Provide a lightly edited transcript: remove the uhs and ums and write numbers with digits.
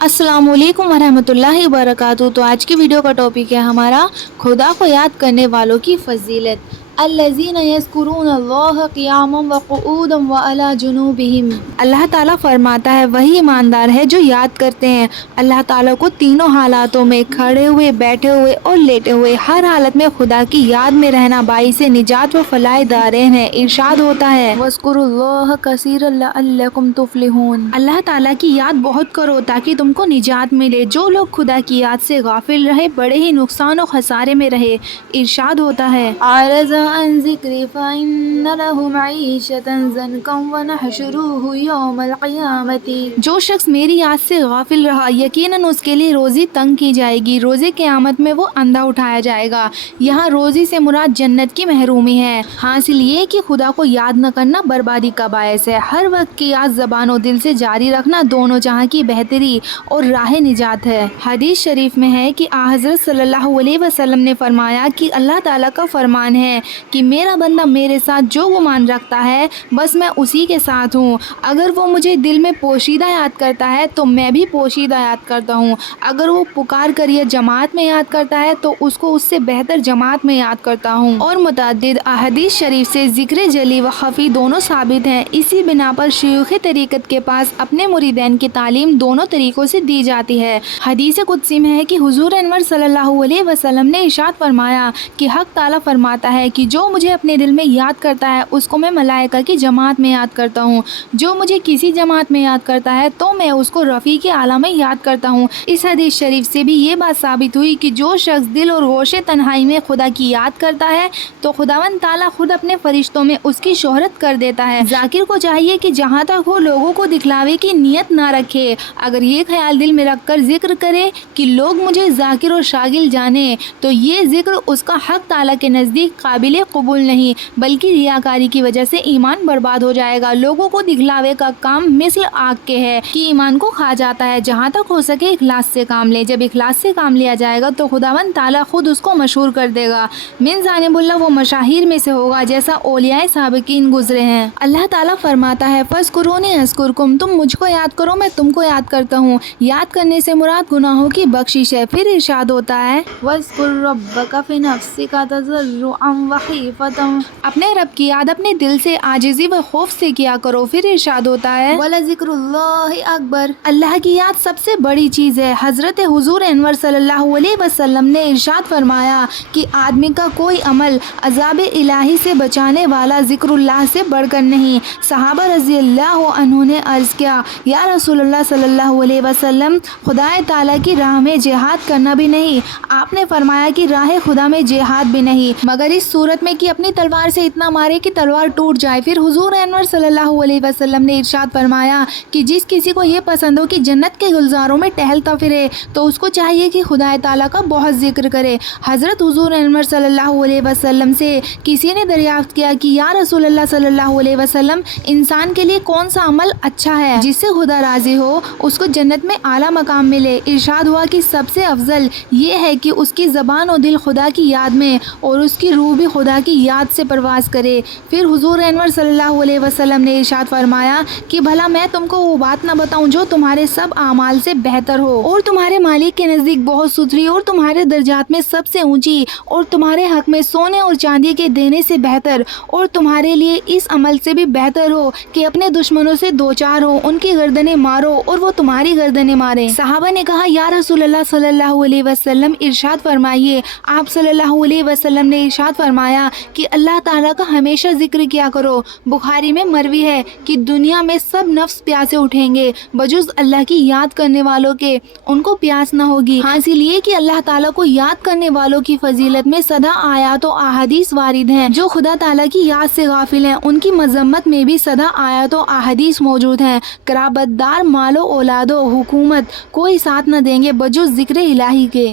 अस्सलाम वालेकुम वरहमतुल्लाहि वबरकातुहू। तो आज की वीडियो का टॉपिक है हमारा खुदा को याद करने वालों की फजीलत। अल्लज़ीना यज़कुरूनल्लाह क़ियामन व क़ुऊदन व अला जुनूबिहिम। अल्लाह ताला फरमाता है वही ईमानदार है जो याद करते हैं अल्लाह ताला को तीनों हालातों में, खड़े हुए, बैठे हुए और लेटे हुए, हर हालत में खुदा की याद में रहना बाइसे निजात व फलाह दारैन है। इरशाद होता है वज़कुरुल्लाह कसीरन लअल्लकुम तुफ़लिहून। अल्लाह ताला की याद बहुत करो ताकि तुमको निजात मिले। जो लोग खुदा की याद से गाफिल रहे बड़े ही नुकसान और खसारे में रहे। इरशाद होता है आरज़ा अन ज़िक्री फ़इन्न लहू मईशतन ज़नकन व नहशुरुहु यौमल क़ियामती। जो शख्स मेरी याद से गाफिल रहा यकीनन उसके लिए रोज़ी तंग की जाएगी, रोज़े क़यामत में वो अंधा उठाया जाएगा। यहाँ रोज़ी से मुराद जन्नत की महरूमी है। हासिल ये कि खुदा को याद न करना बर्बादी का बायस है। हर वक्त की याद ज़बान और दिल से जारी रखना दोनों जहाँ की बेहतरी और राह निजात है। हदीस शरीफ में है कि हज़रत सल्लल्लाहु अलैहि वसल्लम ने फरमाया कि अल्लाह ताला का फरमान है कि मेरा बंदा मेरे साथ जो गुमान रखता है बस मैं उसी के साथ हूँ। अगर वो मुझे दिल में पोशीदा याद करता है तो मैं भी पोशीदा याद करता हूँ। अगर वो पुकार कर या जमात में याद करता है तो उसको उससे बेहतर जमात में याद करता हूँ। और मुतअद्दिद अहदीस शरीफ से ज़िक्र जली व खफ़ी दोनों साबित हैं। इसी बिना पर शयूख़ तरीक़त के पास अपने मुरीदैन की तालीम दोनों तरीक़ों से दी जाती है। हदीस कुदसी में है कि हुज़ूर अनवर सल्लल्लाहु अलैहि वसल्लम ने इरशाद फरमाया कि हक़ ताला फरमाता है कि जो मुझे अपने दिल में याद करता है उसको मैं मलाइका की जमात में याद करता हूँ। जो मुझे किसी जमात में याद करता है तो मैं उसको रफ़ी के आला में याद करता हूँ। इस हदीस शरीफ से भी ये बात साबित हुई कि जो शख्स दिल और होशे तन्हाई में खुदा की याद करता है तो खुदावंद ताला खुद अपने फरिश्तों में उसकी शोहरत कर देता है। जाकिर को चाहिए कि जहाँ तक हो लोगों को दिखलावे की नीयत ना रखे। अगर ये ख्याल दिल में रख कर जिक्र करे कि लोग मुझे जाकिर और शागिल जाने तो ये जिक्र उसका हक़ ताला के नज़दीक काबिल कबूल नहीं बल्कि रियाकारी की वजह से ईमान बर्बाद हो जाएगा। लोगों को दिखलावे का काम मिसल आग के है कि ईमान को खा जाता है। जहाँ तक हो सके इखलास से काम ले। जब इखलास से काम लिया जाएगा तो खुदावंद ताला खुद उसको मशहूर कर देगा। मिन जानिबुल्लाह वो मशाहिर में से होगा जैसा औलियाए साबिकीन गुजरे हैं। अल्लाह ताला फरमाता है फ़ज़कुरूनी अज़कुरकुम। तुम मुझको याद करो मैं तुमको याद करता हूँ। याद करने से मुराद गुनाहों की बख्शिश है। फिर इरशाद होता है वज़कुर रब्बका फ़ी नफ़्सिका तज़र्रुअन व ख़ीफ़तन। अपने रब की याद अपने दिल से आजिज़ी व खौफ से किया करो। फिर इरशाद होता है वलज़िक्रुल्लाहि अकबर। अल्लाह की याद सबसे बड़ी चीज़ है। हज़रत हुज़ूर अनवर सल्लल्लाहु अलैहि वसल्लम ने इरशाद फरमाया कि आदमी का कोई अमल अज़ाब इलाही से बचाने वाला ज़िक्रुल्लाह से बढ़कर नहीं। सहाबा रज़ियल्लाहु अन्हु ने अर्ज़ किया या रसूलल्लाह सल्लल्लाहु अलैहि वसल्लम खुदाए ताला की राह में जिहाद करना भी नहीं। आपने फरमाया कि राह खुदा में जिहाद भी नहीं मगर इस सूरत में कि अपनी तलवार से इतना मारे कि तलवार टूट जाए। फिर हुज़ूर अनवर सल्लल्लाहु अलैहि वसल्लम ने इरशाद फरमाया कि जिस किसी को ये पसंद हो कि जन्नत के गुलजारों में टहलता फिरे तो उसको चाहिए कि खुदाए ताला का बहुत जिक्र करे। हज़रत हुज़ूर अनवर सल्लल्लाहु अलैहि वसल्लम से किसी ने दरियाफ्त किया कि या रसूलल्लाह सल्लल्लाहु अलैहि वसल्लम इंसान के लिए कौन सा अमल अच्छा है जिससे खुदा राज़ी हो, उसको जन्नत में आला मकाम मिले। इरशाद हुआ कि सबसे अफजल ये है कि उसकी ज़बान और दिल खुदा की याद में और उसकी रूह भी खुदा की याद से परवाज़ करे। फिर हुज़ूर अनवर सल्लल्लाहु अलैहि वसल्लम ने इरशाद फरमाया कि भला मैं तुमको वो बात ना बताऊं जो तुम्हारे सब आमाल से बेहतर हो और तुम्हारे मालिक के नज़दीक बहुत सुथरी और तुम्हारे दर्जात में सबसे ऊंची और तुम्हारे हक में सोने और चांदी के देने से बेहतर और तुम्हारे लिए इस अमल से भी बेहतर हो कि अपने दुश्मनों से दो चार हो, उनकी गर्दनें मारो और वो तुम्हारी गर्दनें मारे। सहाबा ने कहा या रसूलल्लाह सल्लल्लाहु अलैहि वसल्लम इरशाद फरमाइए। आप सल्लल्लाहु अलैहि वसल्लम ने इरशाद फरमाया कि अल्लाह ताला का हमेशा जिक्र किया करो। बुखारी में मरवी है कि दुनिया में सब नफ्स प्यासे उठेंगे बजुज़ अल्लाह की याद करने वालों के, उनको प्यास न होगी। हासिल ये कि अल्लाह ताला को याद करने वालों की फजीलत में सदा आयात और अहादीस वारिद हैं। जो खुदा ताला की याद से गाफिल हैं उनकी मजम्मत में भी सदा आयात और अहादीस मौजूद हैं। कराबतदार, मालो औलादो, हुकूमत कोई साथ न देंगे बजुज़ जिक्र इलाही के।